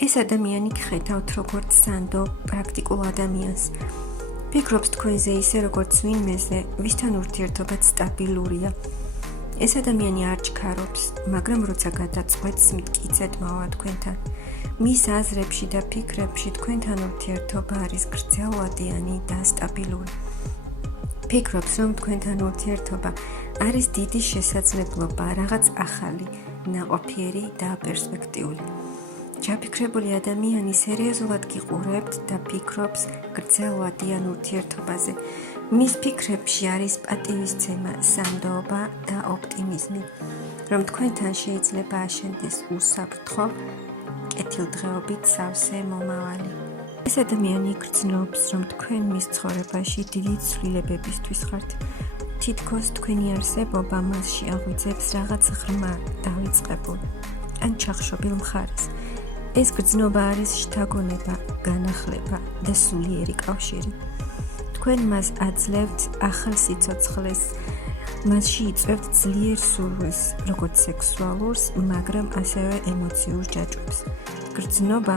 ეს ადამიანი გხედავთ როგორც სანდო პრაქტიკულ ადამიანს. ფიქრობს თქვენზე ისე როგორც ვინმეზე, ვისთან ურთიერთობაც სტაბილურია. ეს ადამიანი არ ჩქარობს, მაგრამ როცა გადაწყვეტს, მტკიცედ მოვა თქვენთან. მის აზრებში და ფიქრებში თქვენთან ურთიერთობა არის გრძელვადიანი და სტაბილური. ფიქრობს, რომ თქვენთან ურთიერთობა არის დიდი შესაძლებლობა, რაღაც ახალი, ნაყოფიერი და პერსპექტიული. ჩაფიქრებული ადამიანი სერიოზულად გიყურებთ და ფიქრობს გრძელვადიან ურთიერთობაზე. მის ფიქრებში არის პატივისცემა, სანდოობა და ოპტიმიზმი, რომ თქვენთან შეიძლება აშენდეს უსაფრთხო, კეთილდღეობით სავსე მომავალი. ეს ადამიანი გრძნობს, რომ თქვენ მის ცხოვრებაში დიდი ცვლილებებისთვის ხართ. თითქოს თქვენი არსებობა მასში აღვიძებს რაღაც ღრმა, დავიწყებულ ან ჩახშობილ მხარეს. ეს გრძნობა არის შთაგონება, განახლება და სულიერი კავშირი. თქვენ მას აძლევთ ახალ სიცოცხლეს, მასში იწვევთ ძლიერ სურვილს, როგორც სექსუალურს, მაგრამ ასევე ემოციურ ჯაჭვებს. გრძნობა,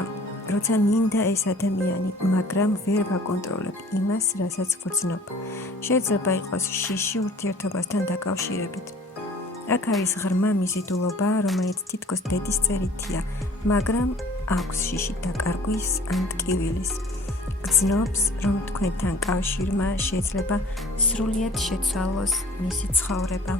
როცა მინდა ეს ადამიანი, მაგრამ ვერ ვაკონტროლებ იმას, რასაც ვგრძნობ. შეიძლება იყოს შიში ურთიერთობასთან დაკავშირებით. აქ არის ღრმა მიზიდულობა, რომელიც თითქოს დედისწერითია, მაგრამ აქვს შიში დაკარგვის ან ტკივილის. გრძნობს, რომ თქვენთან კავშირმა შეიძლება სრულიად შეცვალოს მისი ცხოვრება.